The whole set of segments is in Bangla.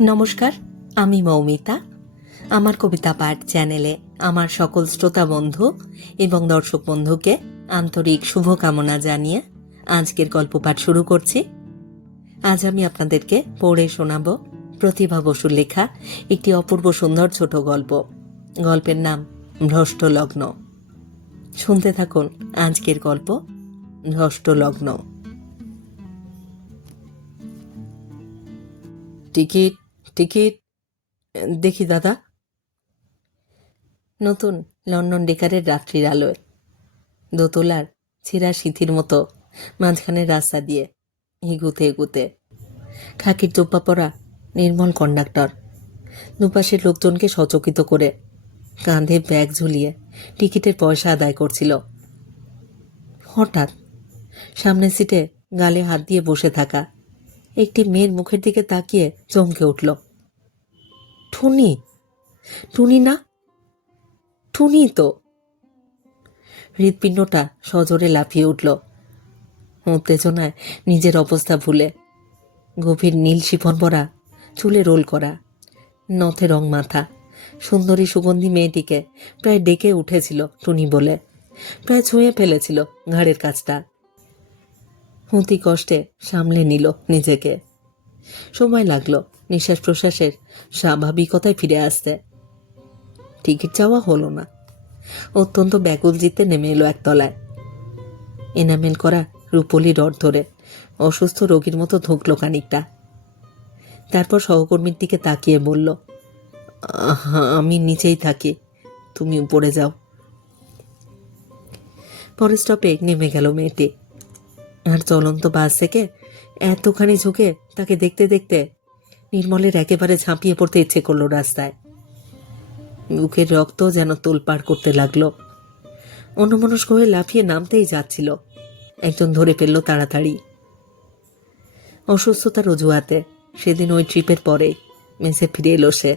নমস্কার, আমি মৌমিতা। আমার কবিতা পাঠ চ্যানেলে আমার সকল শ্রোতা বন্ধু এবং দর্শক বন্ধুকে আন্তরিক শুভকামনা জানিয়ে আজকের গল্প পাঠ শুরু করছি। আজ আমি আপনাদেরকে পড়ে শোনাব প্রতিভা বসুর লেখা একটি অপূর্ব সুন্দর ছোট গল্প। গল্পের নাম ভ্রষ্ট লগ্ন শুনতে থাকুন আজকের গল্প ভ্রষ্ট লগ্ন টিকিট টিকিট দেখি দাদা। নতুন লন্ডন ডেকারের রাত্রির আলোয়, দোতলার ছিঁড়া সিঁথির মতো মাঝখানের রাস্তা দিয়ে এগুতে এগুতে। খাকির চোপ্পা পরা নির্মল কন্ডাক্টর দুপাশের লোকজনকে সচকিত করে কাঁধে ব্যাগ ঝুলিয়ে টিকিটের পয়সা আদায় করছিল। হঠাৎ সামনের সিটে গালে হাত দিয়ে বসে থাকা একটি মেয়ের মুখের দিকে তাকিয়ে চমকে উঠল। টুনি। টুনি না? টুনি তো। হৃৎপিণ্ডটা সজোরে লাফিয়ে উঠল। উত্তেজনায় নিজের অবস্থা ভুলে। গভীর নীল শিফন পরা চুলে রোল করা, নথে রং মাথা, সুন্দরী সুগন্ধি মেয়েটিকে প্রায় ডেকে উঠেছিল টুনি বলে। প্রায় ছুঁয়ে ফেলেছিল ঘাড়ের কাজটা। হুঁতি কষ্টে সামলে নিল নিজেকে। সময় লাগল, নিঃশ্বাস প্রশ্বাসের স্বাভাবিকতায় ফিরে আসতে। টিকিট চাওয়া হলো না। অত্যন্ত ব্যাকুল জিতে নেমে এলো একতলায় এনামেল করা রূপলি রড ধরে অসুস্থ রোগীর মতো ধুকলো খানিকটা। তারপর সহকর্মীর দিকে তাকিয়ে বলল "আহা, আমি নিচেই থাকি তুমি উপরে যাও। পরের স্টপে নেমে গেল মেয়েটি। আর চলন্ত বাস থেকে এতখানি ঝুঁকে তাকে দেখতে দেখতে নির্মলের একেবারে ঝাঁপিয়ে পড়তে ইচ্ছে করল রাস্তায়। বুকের রক্ত যেন তোলপাড় করতে লাগল। অন্যমনস্ক হয়ে লাফিয়ে নামতেই যাচ্ছিল। একজন ধরে ফেলল তাড়াতাড়ি। অসুস্থতার অজুহাতে সেদিন ওই ট্রিপের পরে মেসে ফিরে এলো সে।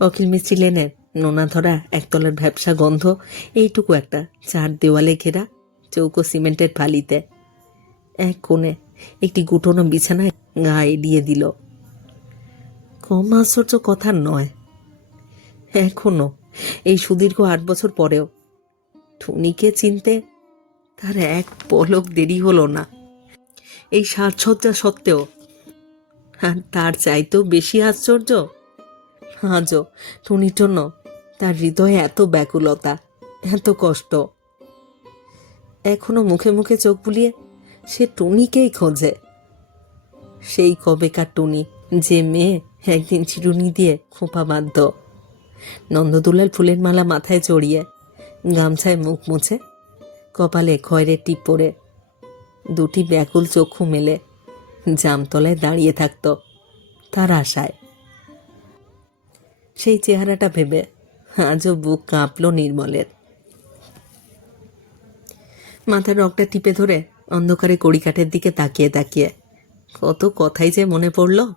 অখিল মিস্ত্রি লেনের নোনা ধরা একতলার ভ্যাবসা গন্ধ, এইটুকু একটা, চার দেওয়ালে ঘেরা, চৌকো সিমেন্টের ফালিতে। এক কোণে একটি গুটোনো বিছানায় গা এড়িয়ে দিল। কম আশ্চর্য কথা নয়। এখনও, এই সুদীর্ঘ আট বছর পরেও। টুনিকে চিনতে তার এক পলক দেরি হলো না। এই সাজসজ্জা সত্ত্বেও, আর তার চাইতেও বেশি আশ্চর্য? আজও টুনির জন্য তার হৃদয়ে এত ব্যাকুলতা, এত কষ্ট। এখনও মুখে মুখে চোখ বুলিয়ে সে টুনিকেই খোঁজে। সেই কবেকার টুনি, যে মেয়ে একদিন চিরুনি দিয়ে খোঁপা বাঁধত। নন্দদুলাল ফুলের মালা মাথায় চড়িয়ে গামছায় মুখ মুছে কপালে খয়ের টিপ পরে দুটি ব্যাকুল চক্ষু মেলে জামতলায় দাঁড়িয়ে থাকত তার আশায়। সেই চেহারাটা ভেবে আজও বুক কাঁপল নির্মলের। মাথার রগটা টিপে ধরে অন্ধকারে কড়িকাঠের দিকে তাকিয়ে তাকিয়ে কত কথাই যে মনে পড়ল।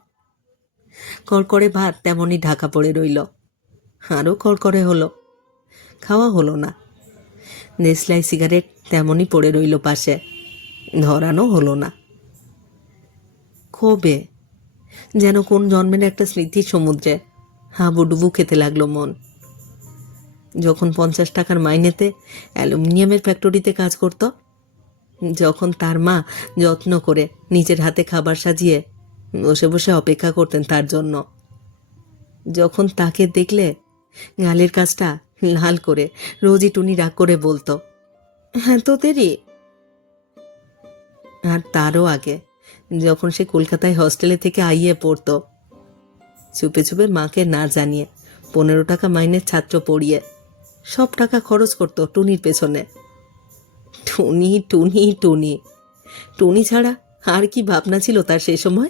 কড়কড়ে ভাত তেমনই ঢাকা পড়ে রইল। আরও কড়কড়ে হলো। খাওয়া হলো না। নেসলাই সিগারেট তেমনই পড়ে রইল পাশে। ধরানো হলো না। কবে? যেন কোন জন্মের একটা স্মৃতি সমুদ্রে হাবুডুবু খেতে লাগল মন। যখন পঞ্চাশ টাকার মাইনেতে অ্যালুমিনিয়ামের ফ্যাক্টরিতে কাজ করত যখন তার মা যত্ন করে নিজের হাতে খাবার সাজিয়ে বসে বসে অপেক্ষা করতেন তার জন্য। যখন তাকে দেখলে গালের কাজটা লাল করে রোজই টুনি রাগ করে বলতো হ্যাঁ তো দেরি। আর তারও আগে যখন সে কলকাতায় হস্টেলে থেকে আইয়ে পড়তো, চুপে চুপে মাকে না জানিয়ে পনেরো টাকা মাইনের ছাত্র পড়িয়ে সব টাকা খরচ করতো টুনির পেছনে। টুনি টুনি টুনি। টুনি ছাড়া আর কি ভাবনা ছিল তার সেই সময়?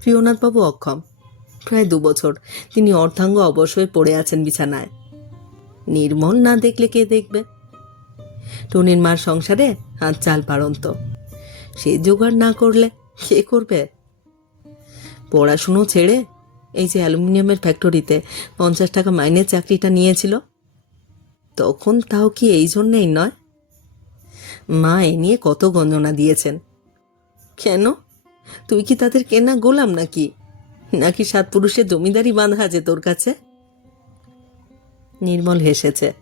প্রিয়নাথবাবু অক্ষম, প্রায় দু বছর তিনি অর্ধাঙ্গ অবশ্যই পড়ে আছেন বিছানায়। নির্মল না দেখলে কে দেখবে? টুনির মার সংসারে হাত চাল পারন্ত। সে জোগাড় না করলে কে করবে? পড়াশুনো ছেড়ে এই যে অ্যালুমিনিয়ামের ফ্যাক্টরিতে পঞ্চাশ টাকা মাইনের চাকরিটা নিয়েছিল তখন তাও কি এই জন্যেই নয়? মা এ নিয়ে কত গঞ্জনা দিয়েছেন। কেন? তুই কি তাদের কেনা গোলাম নাকি? নাকি সাত পুরুষের জমিদারি বাঁধা আছে তোর কাছে? নির্মল হেসেছে।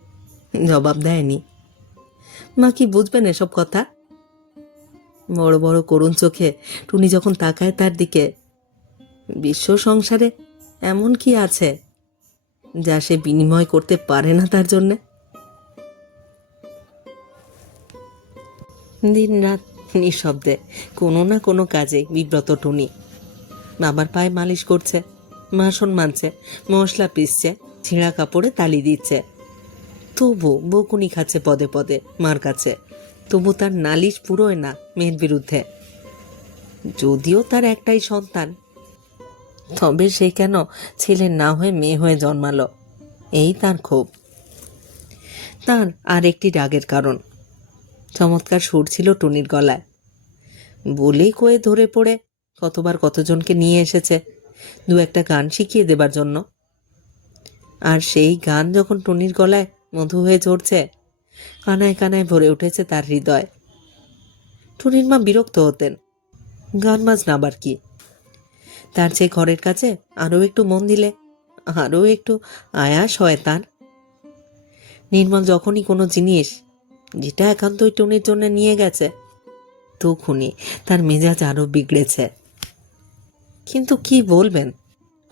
জবাব দেয়নি। মা কি বুঝবেন এসব কথা? বড় বড় করুণ চোখে টুনি যখন তাকায় তার দিকে, বিশ্ব সংসারে এমন কি আছে যা সে বিনিময় করতে পারে না তার জন্যে? দিন রাত নিঃশব্দে, কোনো না কোনো কাজে বিব্রত টুনি। বাবার পায়ে মালিশ করছে মাসন মানছে, মশলা পিসছে ছিঁড়া কাপড়ে তালি দিচ্ছে। তবু বকুনি খাচ্ছে পদে পদে মার কাছে। তবু তার নালিশ পুরোয় না মেয়ের বিরুদ্ধে। যদিও তার একটাই সন্তান, তবে সে কেন ছেলে না হয়ে মেয়ে হয়ে জন্মালো, এই তার ক্ষোভ। তার আর একটি রাগের কারণ। চমৎকার সুর ছিল টুনির গলায়। বলেই কয়ে ধরে পড়ে কতবার কতজনকে নিয়ে এসেছে, দু একটা গান শিখিয়ে দেবার জন্য। আর সেই গান যখন টুনির গলায় মধু হয়ে ঝরছে, কানায় কানায় ভরে উঠেছে তার হৃদয়। টুনির মা বিরক্ত হতেন, গান বাজনা আবার কি? তার যে ঘরের কাছে আরও একটু মন দিলে, আরও একটু আয়াস হয় তার নির্মল যখনই কোনো জিনিস যেটা একান্তই টুনির জন্য নিয়ে গেছে। তখনই তার মেজাজ আরও বিগড়েছে। কিন্তু কি বলবেন?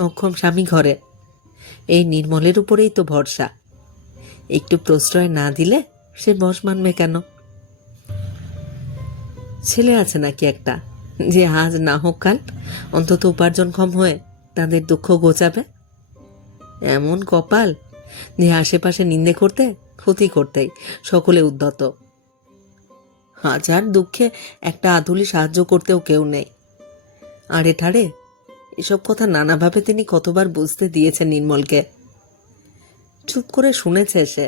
অক্ষম স্বামী ঘরে। এই নির্মলের উপরেই তো ভরসা। একটু প্রশ্রয় না দিলে সে বস মানবে কেন? ছেলে আছে নাকি একটা? যে আজ না হোক কাল অন্তত উপার্জনক্ষম হয়ে তাদের দুঃখ গোচাবে? এমন কপাল যে আশেপাশে নিন্দে করতে ক্ষতি সকলে উদ্যত। হাজার দুঃখে একটা আধুলি সাহায্য করতেও কেউ নেই। আরে ঠাড়ে, এসব কথা নানাভাবে তিনি কতবার বুঝতে দিয়েছেন নির্মলকে। চুপ করে শুনেছে সে।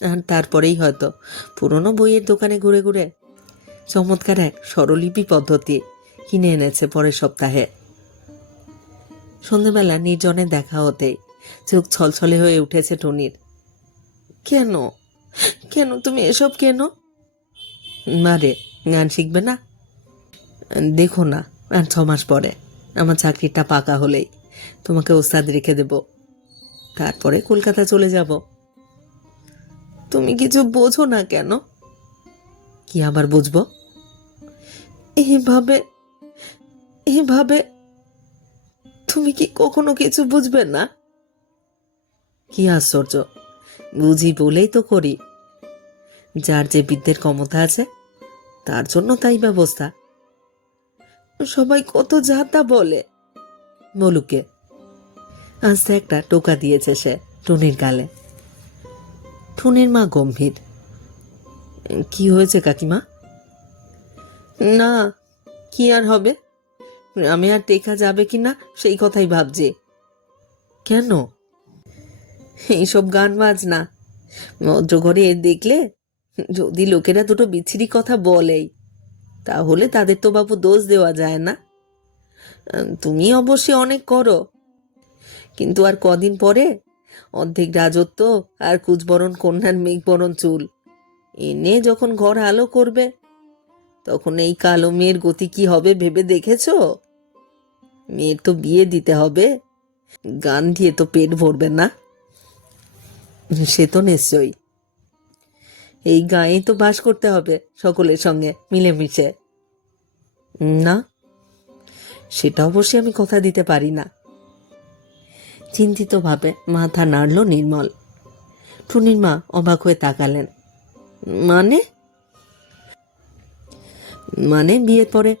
আর তারপরেই হয়তো পুরনো বইয়ের দোকানে ঘুরে ঘুরে চমৎকার এক স্বরলিপি পদ্ধতি কিনে এনেছে পরের সপ্তাহে। সন্ধেবেলা নির্জনে দেখা হতেই চোখ ছলছলে হয়ে উঠেছে টনির। কেন? কেন? তুমি এসব কেন? মারে গান শিখবে না। দেখো না, আর ছ মাস পরে আমার চাকরিটা পাকা হলেই তোমাকে ওস্তাদ রেখে দেব। তারপরে কলকাতা চলে যাব। তুমি কিছু বোঝো না কেন? কি আবার বুঝব? এইভাবে এইভাবে তুমি কি কখনো কিছু বুঝবে না? কি আশ্চর্য। বুঝি বলেই তো করি। যার যে বিদ্যের ক্ষমতা আছে, তার জন্য তাই ব্যবস্থা। সবাই কত যা তা বলে। বলুকে আস্তে একটা টোকা দিয়েছে সে টুনির গালে। টুনির মা গম্ভীর। কি হয়েছে কাকিমা? না, কি আর হবে? আমি আর টেকা যাবে কি না সেই কথাই ভাবছি। কেন? এইসব গান বাজনা। ভদ্রঘরে দেখলে যদি লোকেরা দুটো বিচ্ছিরি কথা বলেই, তাহলে তাদের তো বাবু দোষ দেওয়া যায় না। তুমি অবশ্যই অনেক করো। কিন্তু আর কদিন পরে অর্ধেক রাজত্ব আর কুচবরণ কন্যার মেঘবরণ চুল এনে যখন ঘর আলো করবে, তখন এই কালো মেয়ের গতি কি হবে ভেবে দেখেছ? মেয়ের তো বিয়ে দিতে হবে। গান দিয়ে তো পেট ভরবে না। সে তো নিশ্চয়ই। এই গাঁয়ে তো বাস করতে হবে সকলের সঙ্গে, মিলেমিশে। না, সেটা অবশ্যই আমি কথা দিতে পারি না। চিন্তিতভাবে মাথা নাড়ল নির্মল। টুনির মা অবাক হয়ে তাকালেন। মানে? মানে বিয়ের পরে,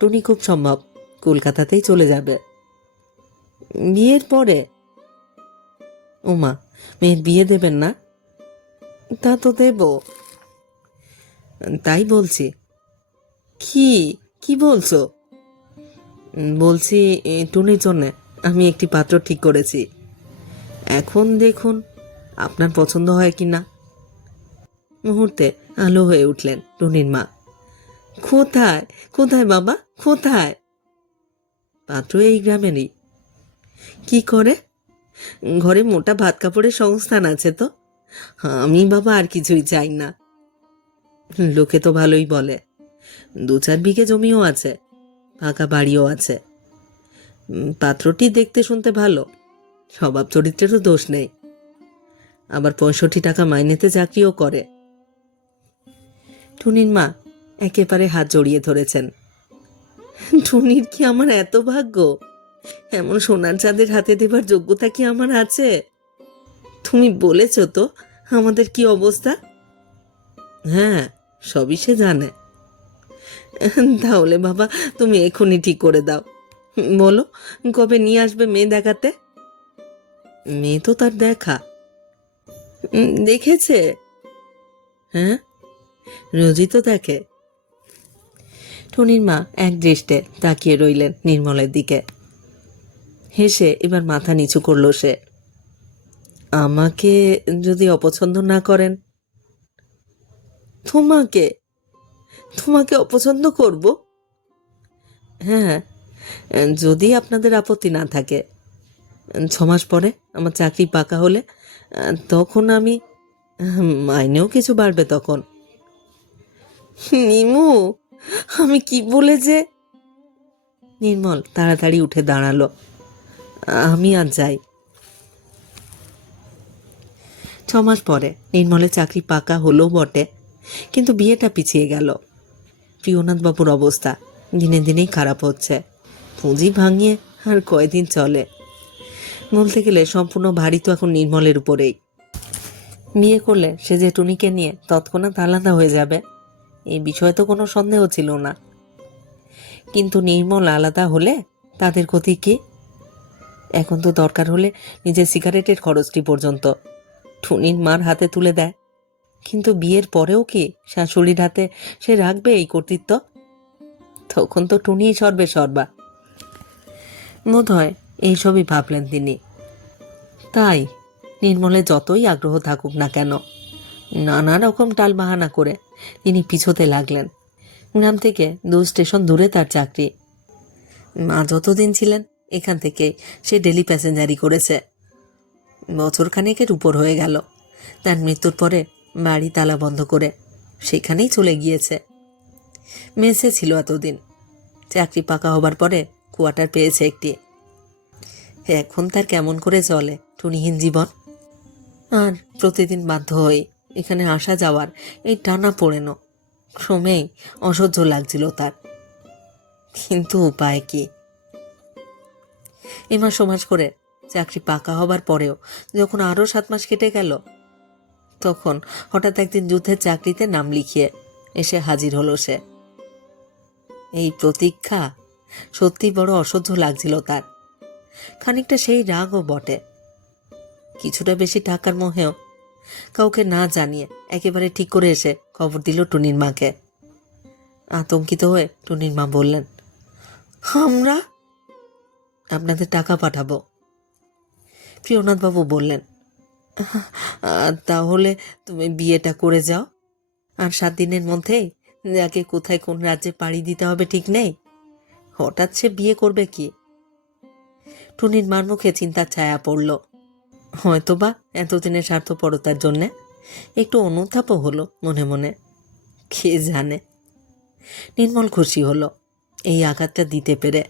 টুনি খুব সম্ভব কলকাতাতেই চলে যাবে। বিয়ের পরে? ওমা মেয়ের বিয়ে দেবেন না? তা তো দেব। তাই বলছি। কি? কি বলছো? বলছি টুনির জন্য আমি একটি পাত্র ঠিক করেছি। এখন দেখুন, আপনার পছন্দ হয় কি না। মুহূর্তে আলো হয়ে উঠলেন টুনির মা। কোথায়? কোথায় বাবা? কোথায়? পাত্র এই গ্রামেরই। কি করে? ঘরে মোটা ভাত কাপড়ের সংস্থান আছে তো? আমি বাবা আর কিছুই চাই না। লোকে তো ভালোই বলে। দু চার বিঘে জমিও আছে ফাঁকা বাড়িও আছে। পাত্রটি দেখতে শুনতে ভালো, স্বভাব চরিত্রেরও দোষ নেই। আবার পঁয়ষট্টি টাকা মাইনেতে চাকরিও করে। টুনির মা একেবারে হাত জড়িয়ে ধরেছেন। টুনির কি আমার এত ভাগ্য? এমন সোনার চাঁদের হাতে দেবার যোগ্যতা কি আমার আছে? তুমি বলেছ তো, আমাদের কি অবস্থা? হ্যাঁ সবই সে জানে। তাহলে বাবা, তুমি এখনই ঠিক করে দাও। বলো, কবে নিয়ে আসবে মেয়ে দেখাতে? মেয়ে তো তার দেখা। দেখেছে? হ্যাঁ রোজই তো দেখে। টনির মা এক দৃষ্টে তাকিয়ে রইলেন নির্মলের দিকে। হেসে এবার মাথা নিচু করল সে। আমাকে যদি অপছন্দ না করেন? তোমাকে? তোমাকে অপছন্দ করব? হ্যাঁ যদি আপনাদের আপত্তি না থাকে। ছ মাস পরে আমার চাকরি পাকা হলে, তখন আমি, মাইনেও কিছু বাড়বে তখন। নিমু, আমি কি বলে যে? নির্মল তাড়াতাড়ি উঠে দাঁড়াল। আমি আর যাই। ছ মাস পরে নির্মলের চাকরি পাকা হলো বটে, কিন্তু বিয়েটা পিছিয়ে গেল। প্রিয়নাথ বাবুর অবস্থা দিনে দিনেই খারাপ হচ্ছে। পুঁজি ভাঙিয়ে আর কয়দিন চলে। বলতে গেলে সম্পূর্ণ ভারী তো এখন নির্মলের উপরেই। বিয়ে করলে সে যে টুনিকে নিয়ে তৎক্ষণাৎ আলাদা হয়ে যাবে এই বিষয়ে তো কোনো সন্দেহ ছিল না। কিন্তু নির্মল আলাদা হলে তাদের ক্ষতি কি? এখন তো দরকার হলে নিজের সিগারেটের খরচটি পর্যন্ত। ঠুনির মার হাতে তুলে দেয়। কিন্তু বিয়ের পরেও কি শাশুড়ির হাতে সে রাখবে এই কর্তৃত্ব? তখন তো টুনিই সর্বে সর্বা। বোধ হয় এইসবই ভাবলেন তিনি। তাই নির্মলে যতই আগ্রহ থাকুক না কেন, নানা রকম টাল বাহানা করে তিনি পিছোতে লাগলেন। গ্রাম থেকে দু স্টেশন দূরে তার চাকরি। মা যতদিন ছিলেন এখান থেকে সে ডেলি প্যাসেঞ্জারি করেছে। বছর খানেকের উপর হয়ে গেল। তার মৃত্যুর পরে বাড়ি তালা বন্ধ করে সেখানেই চলে গিয়েছে। মেসে ছিল এতদিন। চাকরি পাকা হবার পরে কোয়ার্টার পেয়েছে একটি। এখন তার কেমন করে চলে, টুনিহীন জীবন? আর প্রতিদিন বাধ্য হয়ে এখানে আসা যাওয়ার এই টানা পড়েনো ক্রমেই অসহ্য লাগছিল তার। কিন্তু উপায় কি? এ মাস মাস করে চাকরি পাকা হবার পরেও যখন আরও সাত মাস কেটে গেল, তখন হঠাৎ একদিন যুদ্ধের চাকরিতে নাম লিখিয়ে এসে হাজির হলো সে। এই প্রতীক্ষা সত্যি বড় অসহ্য লাগছিল তার। খানিকটা সেই রাগও বটে। কিছুটা বেশি টাকার মোহেও কাউকে না জানিয়ে একেবারে ঠিক করে এসে খবর দিল টুনির মাকে। আতঙ্কিত হয়ে টুনির মা বললেন, আমরা আপনাদের টাকা পাঠাবো। প্রিয়নাথবাবু বললেন, তাহলে তুমি বিয়েটা করে যাও। আর সাত দিনের মধ্যেই যাকে কোথায় কোন রাজ্যে পাড়ি দিতে হবে ঠিক নেই, হঠাৎ সে বিয়ে করবে কি? টুনির মার মুখে চিন্তার ছায়া পড়ল। হয়তোবা এতদিনের স্বার্থপরতার জন্যে একটু অনুতাপও হলো মনে মনে। কে জানে? নির্মল খুশি হলো, এই আঘাতটা দিতে পেরে।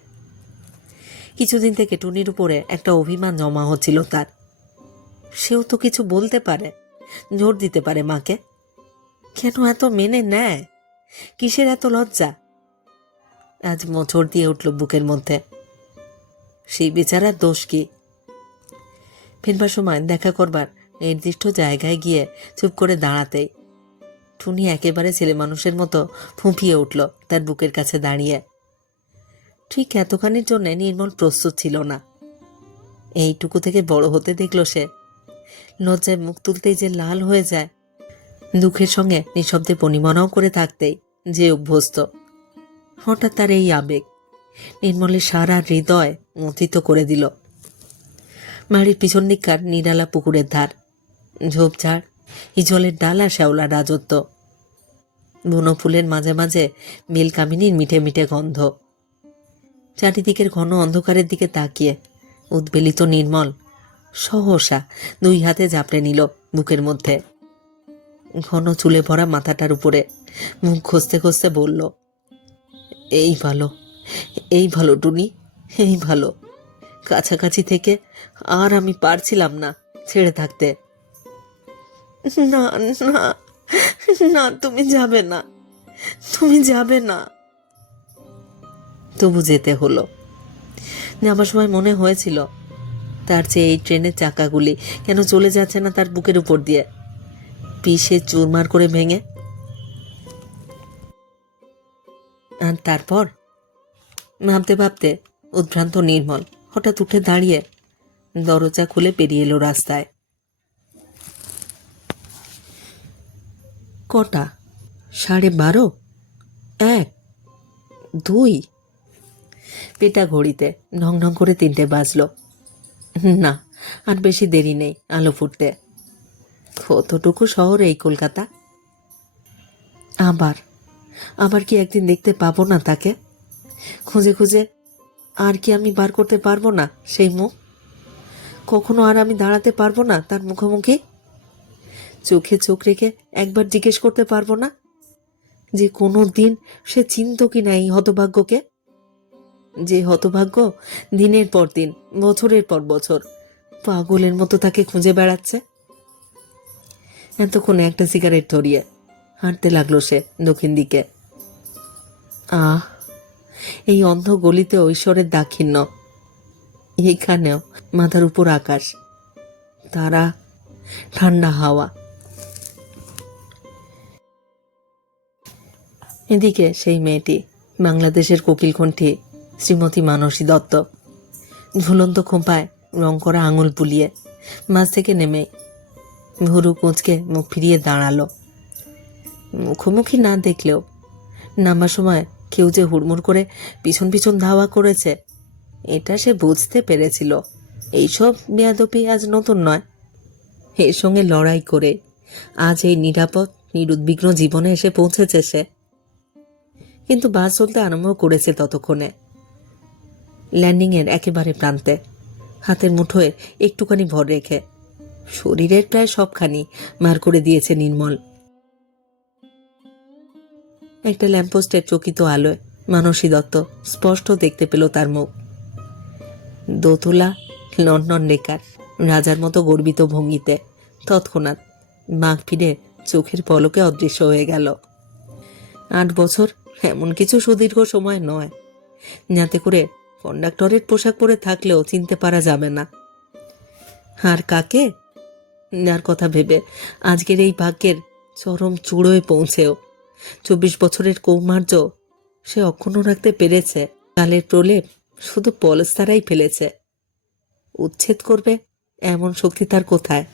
কিছুদিন থেকে টুনির উপরে একটা অভিমান জমা হচ্ছিল তার। সেও তো কিছু বলতে পারে, জোর দিতে পারে মাকে। কেন এত মেনে নেয়? কিসের এত লজ্জা? আজ মোচড় দিয়ে উঠল বুকের মধ্যে। সেই বেচারার দোষ কি? ফিরবার সময় দেখা করবার নির্দিষ্ট জায়গায় গিয়ে চুপ করে দাঁড়াতেই টুনি একেবারে ছেলে মানুষের মতো ফুঁপিয়ে উঠল তার বুকের কাছে দাঁড়িয়ে। ঠিক এতখানির জন্য নির্মল প্রস্তুত ছিল না। এইটুকু থেকে বড় হতে দেখল সে। লজ্জায় মুখ তুলতেই যে লাল হয়ে যায়। দুঃখের সঙ্গে নিঃশব্দে পনিমনাও করে থাকতেই যে অভ্যস্ত। হঠাৎ তার এই আবেগ নির্মলের সারা হৃদয় মথিত করে দিল। বাড়ির পিছন দিককার নিরালা পুকুরের ধার, ঝোপঝাড়, ইজলের ডালা শ্যাওলা রাজত্ব। বুনো ফুলের মাঝে মাঝে বেলকামিনীর মিঠে মিঠে গন্ধ। চারিদিকের ঘন অন্ধকারের দিকে তাকিয়ে, উদ্বেলিত নির্মল, সহসা দুই হাতে ঝাঁপড়ে নিল বুকের মধ্যে। ঘন চুলে ভরা মাথাটার উপরে মুখ ঘষতে ঘষতে বলল, এই ভালো এই ভালো টুনি, এই ভালো। কাছাকাছি থেকে আর আমি পারছিলাম না ছেড়ে থাকতে। না না না, তুমি যাবে না, তুমি যাবে না। তবু যেতে হলো। যাবার সময় মনে হয়েছিল, তার চেয়ে এই ট্রেনের চাকাগুলি কেন চলে যাচ্ছে না তার বুকের উপর দিয়ে? পিষে চুরমার করে ভেঙে। আর তারপর? ভাবতে ভাবতে উদ্ভ্রান্ত নির্মল হঠাৎ উঠে দাঁড়িয়ে দরজা খুলে পেরিয়ে এলো রাস্তায়। কটা? সাড়ে বারো? এক, দুই পেটা ঘড়িতে ঢং ঢং করে তিনটে বাজলো। না, আর বেশি দেরি নেই আলো ফুটতে। কতটুকু শহর এই কলকাতা? আবার আবার কি একদিন দেখতে পাবো না তাকে? খুঁজে খুঁজে আর কি আমি বার করতে পারব না সেই মুখ? কখনো আর আমি দাঁড়াতে পারব না তার মুখোমুখি? চোখে চোখ রেখে একবার জিজ্ঞেস করতে পারব না? যে কোনো দিন সে চিনত কি না এই হতভাগ্যকে? যে হতভাগ্য, দিনের পর দিন, বছরের পর বছর, পাগলের মতো তাকে খুঁজে বেড়াচ্ছে। এতক্ষণে একটা সিগারেট ধরিয়ে হাঁটতে লাগল সে দক্ষিণ দিকে। আহ, এই অন্ধ গলিতে ঐশ্বরের দাক্ষিণ্য। এইখানেও মাথার উপর আকাশ, তারা ঠান্ডা হাওয়া। এদিকে সেই মেয়েটি বাংলাদেশের কোকিলকণ্ঠী শ্রীমতী মানসী দত্ত। ঝুলন্ত খোঁপায় রং করা আঙুল পুলিয়ে মাছ থেকে নেমে ভুরু কুঁচকে মুখ ফিরিয়ে দাঁড়াল। মুখোমুখি না দেখলেও নামার সময় কেউ যে হুড়মুড় করে পিছন পিছন ধাওয়া করেছে, এটা সে বুঝতে পেরেছিল। এইসব বেয়াদপি আজ নতুন নয়। এর সঙ্গে লড়াই করে আজ এই নিরাপদ, নিরুদ্বিগ্ন জীবনে এসে পৌঁছেছে সে। কিন্তু বাস চলতে আরম্ভ করেছে ততক্ষণে। ল্যান্ডিংয়ের একেবারে প্রান্তে। হাতের মুঠোয় একটুখানি ভর রেখে। শরীরের প্রায় সবখানি মার করে দিয়েছে নির্মল। একটা ল্যাম্পোস্টের চকিত আলোয় মানসী দত্ত স্পষ্ট দেখতে পেল তার মুখ। দোতলা, লন্ডন রেকার রাজার মতো গর্বিত ভঙ্গিতে। তৎক্ষণাৎ মাঘ ফিরে চোখের পলকে অদৃশ্য হয়ে গেল। আট বছর এমন কিছু সুদীর্ঘ সময় নয়। যাতে করে কন্ডাক্টরের পোশাক পরে থাকলেও চিনতে পারা যাবে না। আর কাকে? যার কথা ভেবে আজকের এই ভাগ্যের চরম চূড়োয় পৌঁছেও। চব্বিশ বছরের কৌমার্য সে অক্ষুণ্ণ রাখতে পেরেছে। কালের প্রলেপ শুধু পলস্তারাই ফেলেছে। উচ্ছেদ করবে এমন শক্তি তার কোথায়?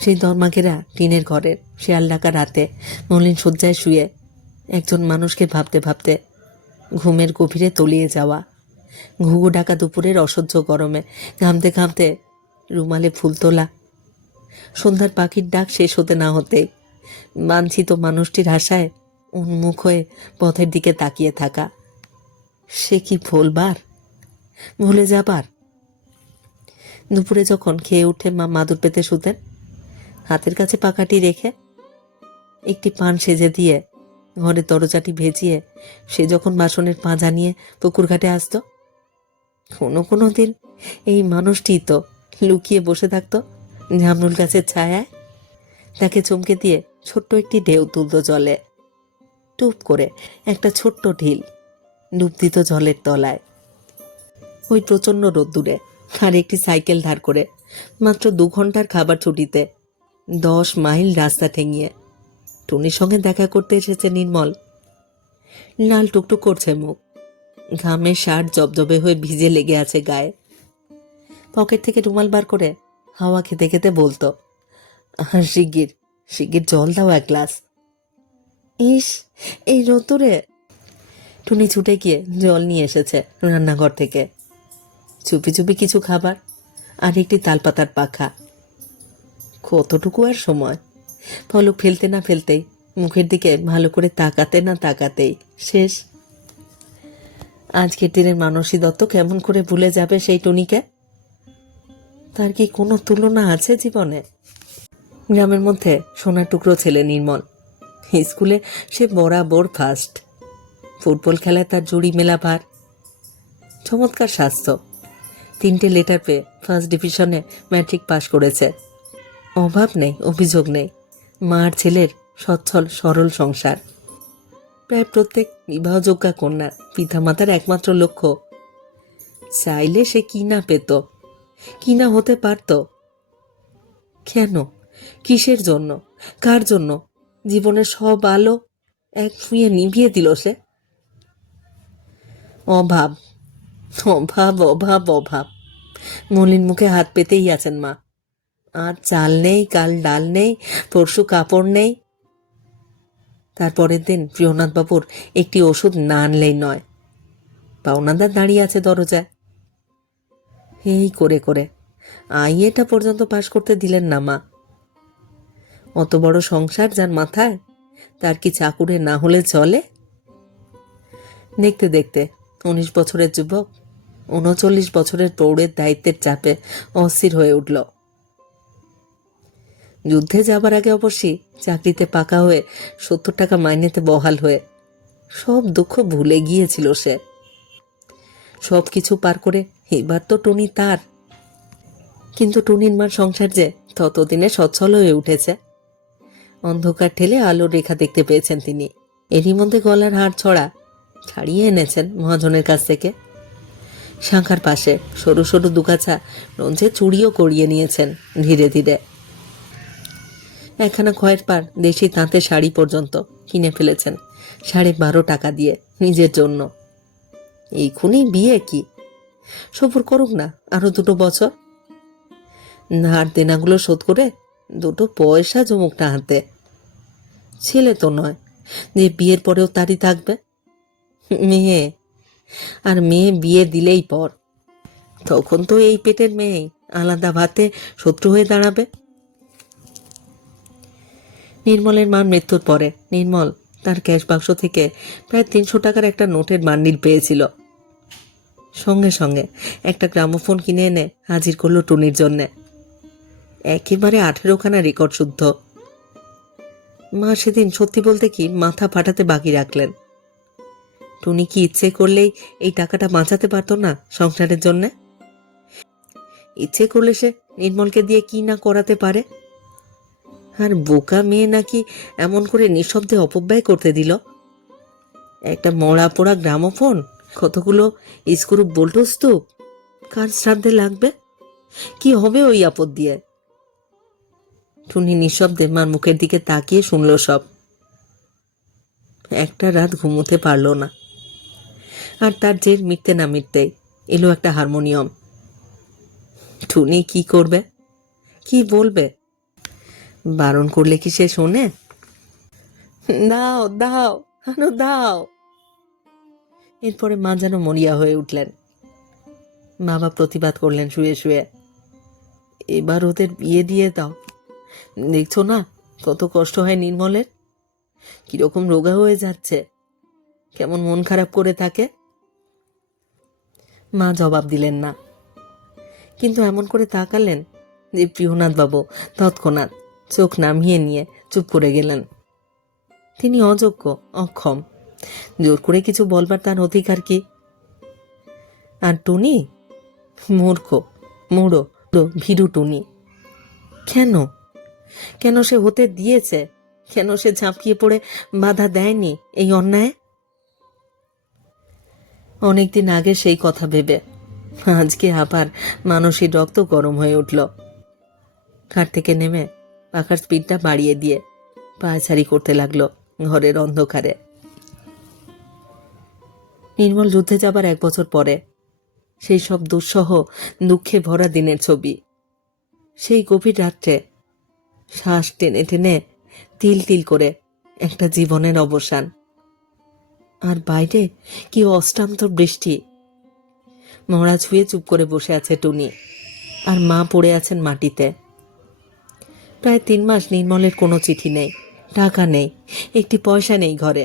সেই দরমাকেরা টিনের ঘরের শেয়াল ডাকা রাতে মলিন শয্যায় শুয়ে একজন মানুষকে ভাবতে ভাবতে ঘুমের গভীরে তলিয়ে যাওয়া। ঘুঘু ডাকা দুপুরের অসহ্য গরমে ঘামতে ঘামতে রুমালে ফুল তোলা। সন্ধ্যার পাখির ডাক শেষ হতে না হতেই বাঞ্ছিত মানুষটির আশায় উন্মুখ হয়ে পথের দিকে তাকিয়ে থাকা। সে কি ভোলবার? ভুলে যাবার? দুপুরে যখন খেয়ে উঠে মা মাদুর পেতে শুতেন, হাতের কাছে পাখাটি রেখে একটি পান সেজে দিয়ে ঘরের দরজাটি ভেজিয়ে সে যখন বাসনের পাঁজা নিয়ে পুকুর ঘাটে আসতো, কোনো কোনো দিন এই মানুষটি তো লুকিয়ে বসে থাকতো ঝামরুল গাছের ছায়ায়। তাকে চমকে দিয়ে ছোট্ট একটি ঢেউ তুলত জলে। টুপ করে একটা ছোট্ট ঢিল ডুব দিত জলের তলায়। ওই প্রচণ্ড রোদ্দুরে আর একটি সাইকেল ধার করে মাত্র দু ঘণ্টার খাবার ছুটিতে দশ মাইল রাস্তা ঠেঙিয়ে টুনির সঙ্গে দেখা করতে এসেছে নির্মল। লাল টুকটুক করছে মুখ। ঘামে শার্ট জবজবে হয়ে ভিজে লেগে আছে গায়ে। পকেট থেকে রুমাল বার করে হাওয়া খেতে খেতে বলতো "আহ, শিগগির শিগগির জল দাও এক গ্লাস। ইস এই রোদ্দুরে? টুনি ছুটে গিয়ে জল নিয়ে এসেছে রান্নাঘর থেকে। চুপি চুপি কিছু খাবার আর একটি তালপাতার পাখা। কতটুকু আর সময়? পলক ফেলতে না ফেলতেই, মুখের দিকে ভালো করে তাকাতে না তাকাতেই, শেষ। আজকের দিনের মানসী দত্ত কেমন করে ভুলে যাবে সেই টুনিকে? তার কি কোনো তুলনা আছে জীবনে? গ্রামের মধ্যে সোনার টুকরো ছেলে নির্মল। স্কুলে সে বরাবর ফার্স্ট ফুটবল খেলায় তার জুড়ি মেলা ভার চমৎকার স্বাস্থ্য। তিনটে লেটার পেয়ে ফার্স্ট ডিভিশনে ম্যাট্রিক পাশ করেছে। অভাব নেই, অভিযোগ নেই। মার ছেলের সচ্ছল, সরল সংসার। প্রায় প্রত্যেক বিবাহযোগ্যা কন্যা পিতামাতার একমাত্র লক্ষ্য, চাইলে সে কি না পেত, কি না হতে পারত। কেন? কিসের জন্য? কার জন্য? জীবনের সব আলো এক ছুঁয়ে নিভিয়ে দিল সে। অভাব অভাব অভাব অভাব। মলিন মুখে হাত পেতেই আছেন মা। আর চাল নেই, কাল ডাল নেই, পরশু কাপড় নেই। তারপরের দিন প্রিয়নাথ বাবুর একটি ওষুধ না আনলেই নয়। পাওনাদার দাঁড়িয়ে আছে দরজায়। এই করে করে। আইএটা পর্যন্ত পাশ করতে দিলেন না মা। অত বড় সংসার যার মাথায়, তার কি চাকুরে না হলে চলে? দেখতে দেখতে উনিশ বছরের যুবক, উনচল্লিশ বছরের প্রৌঢ়ের দায়িত্বের চাপে অস্থির হয়ে উঠল। যুদ্ধে যাবার আগে অবশ্যই চাকরিতে পাকা হয়ে সত্তর টাকা মাইনেতে বহাল হয়ে সব দুঃখ ভুলে গিয়েছিল সে। সব কিছু পার করে এবার তো টুনি তার। কিন্তু টুনির মার সংসার যে ততদিনে সচ্ছল হয়ে উঠেছে। অন্ধকার ঠেলে আলোর রেখা দেখতে পেয়েছেন তিনি। এরই মধ্যে গলার হাড় ছড়া ছাড়িয়ে এনেছেন মহাজনের কাছ থেকে। শাঁখার পাশে সরু সরু দুগাছা রঞ্জে চুড়িও করিয়ে নিয়েছেন ধীরে ধীরে। একখানা খয়ের পার দেশি তাঁতের শাড়ি পর্যন্ত কিনে ফেলেছেন, সাড়ে বারো টাকা দিয়ে নিজের জন্য। এই খুনি বিয়ে কি? সবুর করুক না, আরও দুটো বছর। ধার দেনাগুলো শোধ করে দুটো পয়সা জমুক না হাতে। ছেলে তো নয়, যে বিয়ের পরেও তারই থাকবে। মেয়ে, আর মেয়ে বিয়ে দিলেই পর। তখন তো এই পেটের মেয়ে আলাদা ভাতে শত্রু হয়ে দাঁড়াবে। নির্মলের মার মৃত্যুর পরে নির্মল তার ক্যাশ বাক্স থেকে প্রায় তিনশো টাকার একটা নোটের বান্ডিল পেয়েছিল। সঙ্গে সঙ্গে একটা গ্রামোফোন কিনে এনে হাজির করল টুনির জন্যে। একেবারে আঠেরোখানা রেকর্ড শুদ্ধ। মা সেদিন সত্যি বলতে কি মাথা ফাটাতে বাকি রাখলেন। টুনি কি ইচ্ছে করলেই এই টাকাটা বাঁচাতে পারতো না সংসারের জন্য? ইচ্ছে করলে সে নির্মলকে দিয়ে কি না করাতে পারে? আর বোকা মেয়ে নাকি এমন করে নিঃশব্দে অপব্যয় করতে দিল? একটা মরা পোড়া গ্রামোফোন? কতগুলো স্ক্রু স্তূপ কার শ্রাদ্ধে লাগবে? কি হবে ওই আপদ দিয়ে? টুনি নিঃশব্দে মার মুখের দিকে তাকিয়ে শুনল সব। একটা রাত ঘুমোতে পারল না। আর তার জের মিটতে না মিটতেই এলো একটা হারমোনিয়াম। টুনি কি করবে? কি বলবে? বারণ করলে কি সে শোনে? দাও দাও, আনো দাও। এরপরে মা যেন মরিয়া হয়ে উঠলেন। বাবা প্রতিবাদ করলেন শুয়ে শুয়ে। এবার ওদের বিয়ে দিয়ে দাও। দেখছ না, কত কষ্ট হয় নির্মলের? কীরকম রোগা হয়ে যাচ্ছে। কেমন মন খারাপ করে থাকে। মা জবাব দিলেন না। কিন্তু এমন করে তাকালেন যে বাবু তৎক্ষণাৎ। চোখ নামিয়ে নিয়ে চুপ করে গেলেন। তিনি অযোগ্য, অক্ষম। জোর করে কিছু বলবার তার অধিকার কি? আর টুনি? মূর্খ মুড়ো ভীরু টুনি। কেন? কেন সে হতে দিয়েছে? কেন সে ঝাঁপিয়ে পড়ে বাধা দেয়নি এই অন্যায়? অনেকদিন আগে সেই কথা ভেবে আজকে আবার মানসিক রক্ত গরম হয়ে উঠল। খাট থেকে নেমে পাখার স্পিডটা বাড়িয়ে দিয়ে পায়ছাড়ি করতে লাগল ঘরের অন্ধকারে। নির্মল যুদ্ধে যাবার এক বছর পরে সেই সব দুঃসহ, দুঃখে ভরা দিনের ছবি। সেই গভীর রাত্রে শ্বাস টেনে টেনে তিল তিল করে একটা জীবনের অবসান। আর বাইরে কি অষ্টান্ত বৃষ্টি। মরা ছুঁয়ে চুপ করে বসে আছে টুনি। আর মা পড়ে আছেন মাটিতে। প্রায় তিন মাস নির্মলের কোনো চিঠি নেই, টাকা নেই, একটি পয়সা নেই ঘরে।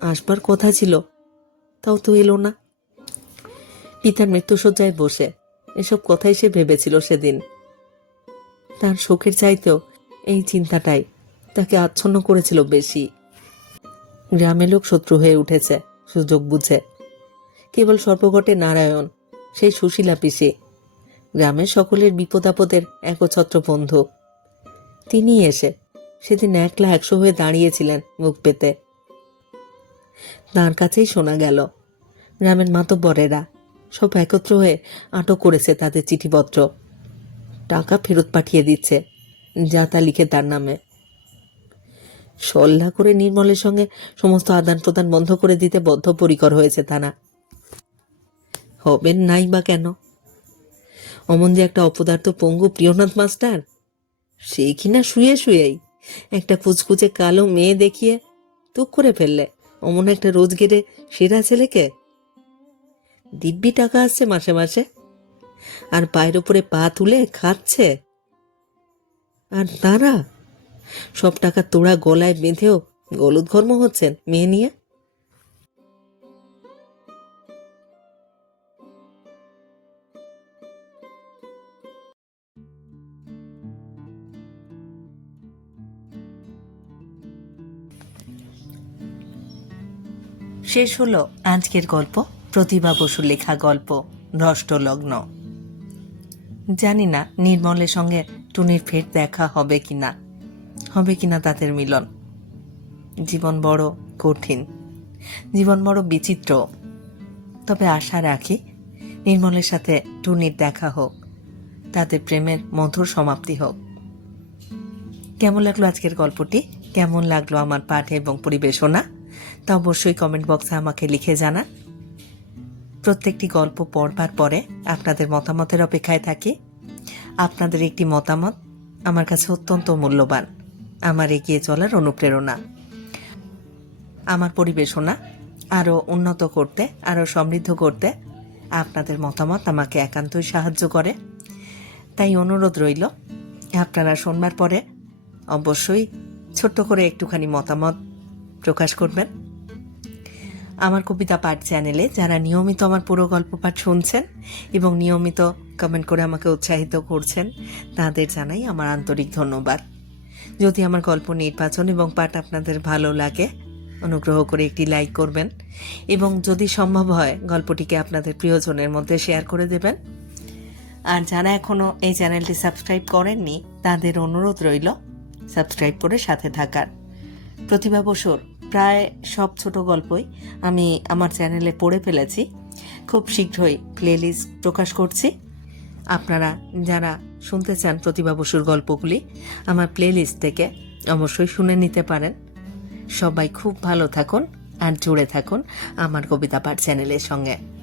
আসবার কথা ছিল, তাও তো এলো না। পিতার মৃত্যুসজ্জায় বসে, এসব কথাই সে ভেবেছিল সেদিন। তার শোকের চাইতেও এই চিন্তাটাই তাকে আচ্ছন্ন করেছিল বেশি। গ্রামের লোক শত্রু হয়ে উঠেছে, সুযোগ বুঝে। কেবল সর্বঘটে নারায়ণ, সেই সুশীলা পিসি। গ্রামের সকলের বিপদ আপদের একছত্র বন্ধু। তিনি এসে সেদিন একলা একশো হয়ে দাঁড়িয়েছিলেন মুখ পেতে। তার কাছেই শোনা গেল গ্রামের মাতব্বরেরা সব একত্র হয়ে আটক করেছে তাদের চিঠিপত্র। টাকা ফেরত পাঠিয়ে দিচ্ছে, যা তা লিখে তার নামে। সল্লা করে নির্মলের সঙ্গে সমস্ত আদান প্রদান বন্ধ করে দিতে বদ্ধপরিকর হয়েছে তারা। হবেন নাই বা কেন? অমন যে একটা অপদার্থ পঙ্গু প্রিয়নাথ মাস্টার? সে কিনা শুয়ে শুয়েই একটা কুচকুচে কালো মেয়ে দেখিয়ে তুক করে ফেললে, অমন একটা রোজ রোজগেরে সেরা ছেলেকে। দিব্যি টাকা আসছে মাসে মাসে, আর পায়ের উপরে পা তুলে খাচ্ছে। আর তারা সব টাকা তোড়া গলায় বেঁধেও গলুৎঘর্ম হচ্ছেন মেয়ে নিয়ে। শেষ হলো আজকের গল্প, প্রতিভা বসুর লেখা গল্প নষ্টলগ্ন জানি না নির্মলের সঙ্গে টুনির ফের দেখা হবে কি না হবে কি না তাদের মিলন। জীবন বড় কঠিন, জীবন বড় বিচিত্র। তবে আশা রাখি নির্মলের সাথে টুনির দেখা হোক, তাদের প্রেমের মধুর সমাপ্তি হোক। কেমন লাগল আজকের গল্পটি? কেমন লাগল আমার পাঠ এবং পরিবেশনা? তা অবশ্যই কমেন্ট বক্সে আমাকে লিখে জানান। প্রত্যেকটি গল্প পড়বার পরে আপনাদের মতামতের অপেক্ষায় থাকি। আপনাদের একটি মতামত আমার কাছে অত্যন্ত মূল্যবান। আমার এগিয়ে চলার অনুপ্রেরণা। আমার পরিবেশনা আরও উন্নত করতে, আরও সমৃদ্ধ করতে আপনাদের মতামত আমাকে একান্তই সাহায্য করে। তাই অনুরোধ রইল, আপনারা শোনবার পরে অবশ্যই ছোট্ট করে একটুখানি মতামত প্রকাশ করবেন। আমার কবিতা পাঠ চ্যানেলে যারা নিয়মিত আমার পুরো গল্প পাঠ শুনছেন এবং নিয়মিত কমেন্ট করে আমাকে উৎসাহিত করছেন, তাদের জানাই আমার আন্তরিক ধন্যবাদ। যদি আমার গল্প নির্বাচন এবং পাঠ আপনাদের ভালো লাগে, অনুগ্রহ করে একটি লাইক করবেন এবং যদি সম্ভব হয় গল্পটিকে আপনাদের প্রিয়জনের মধ্যে শেয়ার করে দেবেন। আর যারা এখনও এই চ্যানেলটি সাবস্ক্রাইব করেননি, তাদের অনুরোধ রইল সাবস্ক্রাইব করে সাথে থাকার। প্রতিভা বসুর প্রায় সব ছোট গল্পই আমি আমার চ্যানেলে পড়ে ফেলেছি। খুব শীঘ্রই প্লেলিস্ট প্রকাশ করছি। আপনারা যারা শুনতে চান প্রতিভা বসুর গল্পগুলি, আমার প্লেলিস্ট থেকে অবশ্যই শুনে নিতে পারেন। সবাই খুব ভালো থাকুন আর জুড়ে থাকুন আমার কবিতা পাঠ চ্যানেলের সঙ্গে।